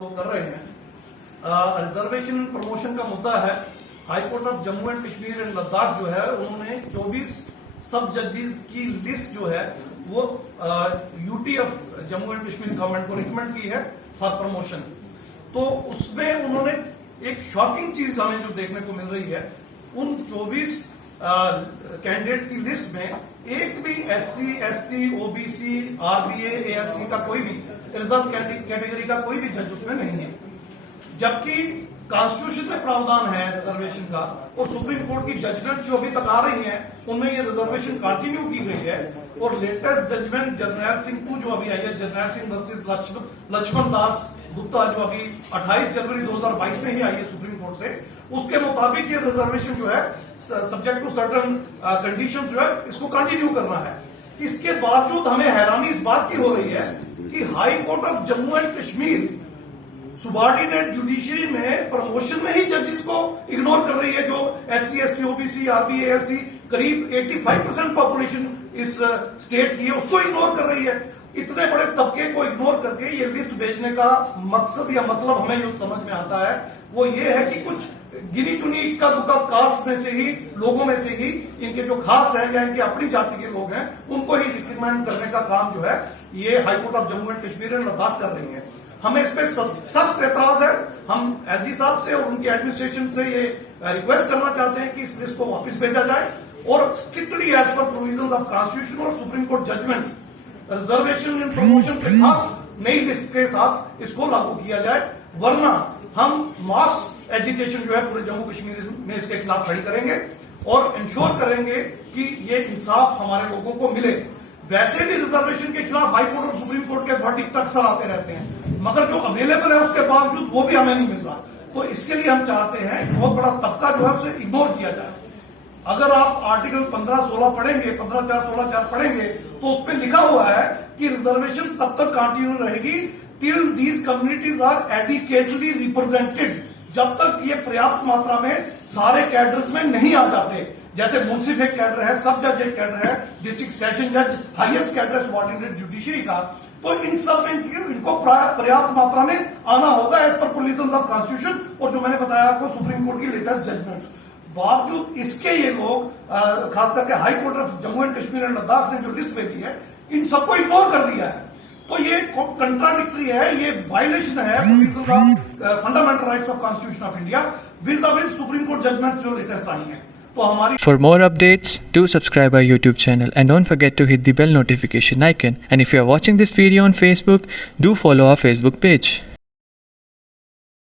कर रहे हैं। रिजर्वेशन प्रमोशन का मुद्दा है। High court of Jammu and Kashmir and Ladakh जो है उन्होंने 24 सब जजेस की लिस्ट जो है वो UT of Jammu and Kashmir government को रिकमेंड की है फॉर प्रमोशन। तो उसमें उन्होंने एक शॉकिंग चीज हमें जो देखने को मिल रही है, उन 24 कैंडिडेट्स की लिस्ट में एक भी SC, ST, OBC, RBA, ALC का कोई भी रिजर्व कैटेगरी का कोई भी जज उसमें नहीं है, जबकि कॉन्स्टिट्यूशन में प्रावधान है रिजर्वेशन का और सुप्रीम कोर्ट की जजमेंट जो अभी तक आ रही है उनमें ये रिजर्वेशन कंटिन्यू की गई है। और लेटेस्ट जजमेंट जर्नैल सिंह 2 जो अभी आई है, जर्नैल सिंह वर्सेस लक्ष्मण दास गुप्ता, जो अभी 28 जनवरी 2022 में ही आई है सुप्रीम कोर्ट से, उसके मुताबिक ये रिजर्वेशन जो है सब्जेक्ट टू सर्टन कंडीशन जो है इसको कंटिन्यू करना है। इसके बावजूद हमें हैरानी इस बात की हो रही है कि high court of Jammu and Kashmir subordinate judiciary में प्रमोशन में ही जजेस को इग्नोर कर रही है। जो एससी, एसटी, ओबीसी, आरबी, एएलसी करीब 85% पॉपुलेशन इस स्टेट की है उसको इग्नोर कर रही है। इतने बड़े तबके को इग्नोर करके ये लिस्ट भेजने का मकसद या मतलब हमें जो समझ में आता है वो ये है कि कुछ गिनी चुनी इक्का दुक्का कास्ट में से ही, लोगों में से ही, इनके जो खास है या इनकी अपनी जाति के लोग हैं उनको ही रिक्रूटमेंट करने का काम जो है ये high court of Jammu and Kashmir and Ladakh कर रही है। हमें इस पे सख्त एतराज है। हम एलजी साहब से और उनके एडमिनिस्ट्रेशन से ये रिक्वेस्ट करना चाहते हैं कि इस लिस्ट को वापस भेजा जाए और strictly as per provisions of constitution और supreme court judgements reservation and promotion के साथ नई लिस्ट के साथ इसको लागू किया जाए, वरना हम मास एजिटेशन जो है पूरे जम्मू कश्मीर में इसके खिलाफ खड़ी करेंगे और इंश्योर करेंगे कि ये इंसाफ हमारे लोगों को मिले। वैसे भी रिजर्वेशन के खिलाफ हाई कोर्ट और सुप्रीम कोर्ट के वर्डिक्ट अक्सर आते रहते हैं, मगर जो अवेलेबल है उसके बावजूद वो भी हमें नहीं मिल रहा। तो इसके लिए हम चाहते हैं बहुत बड़ा तबका जो है उसे इग्नोर किया जाए। अगर आप आर्टिकल 15-16 पढ़ेंगे, 15-4-16 पढ़ेंगे तो उसमें लिखा हुआ है कि रिजर्वेशन तब तक कंटिन्यू रहेगी till these communities are adequately represented, जब तक ये पर्याप्त मात्रा में सारे कैडर्स में नहीं आ जाते। जैसे मुंसिफ एक कैडर है, सब जज एक कैडर है, डिस्ट्रिक्ट सेशन जज हाईएस्ट कैडर है सबॉर्डिनेट जुडिशरी का, तो इन सब में इनको पर्याप्त मात्रा में आना होगा as per provisions of constitution और जो मैंने बताया आपको सुप्रीम कोर्ट की लेटेस्ट जजमेंट्स। बावजूद इसके ये लोग खास करके high court of Jammu and Kashmir and Ladakh ने जो लिस्ट भेजी है इन सबको इग्नोर कर दिया है। तो ये कंट्राडिक्टरी है, ये वायलेशन है provisions of fundamental rights of constitution of India viz Supreme Court judgment जो लेटेस्ट आई है। तो हमारी For more updates, do subscribe our YouTube channel and don't forget to hit the bell notification icon. And if you are watching this video on Facebook, do follow our Facebook page.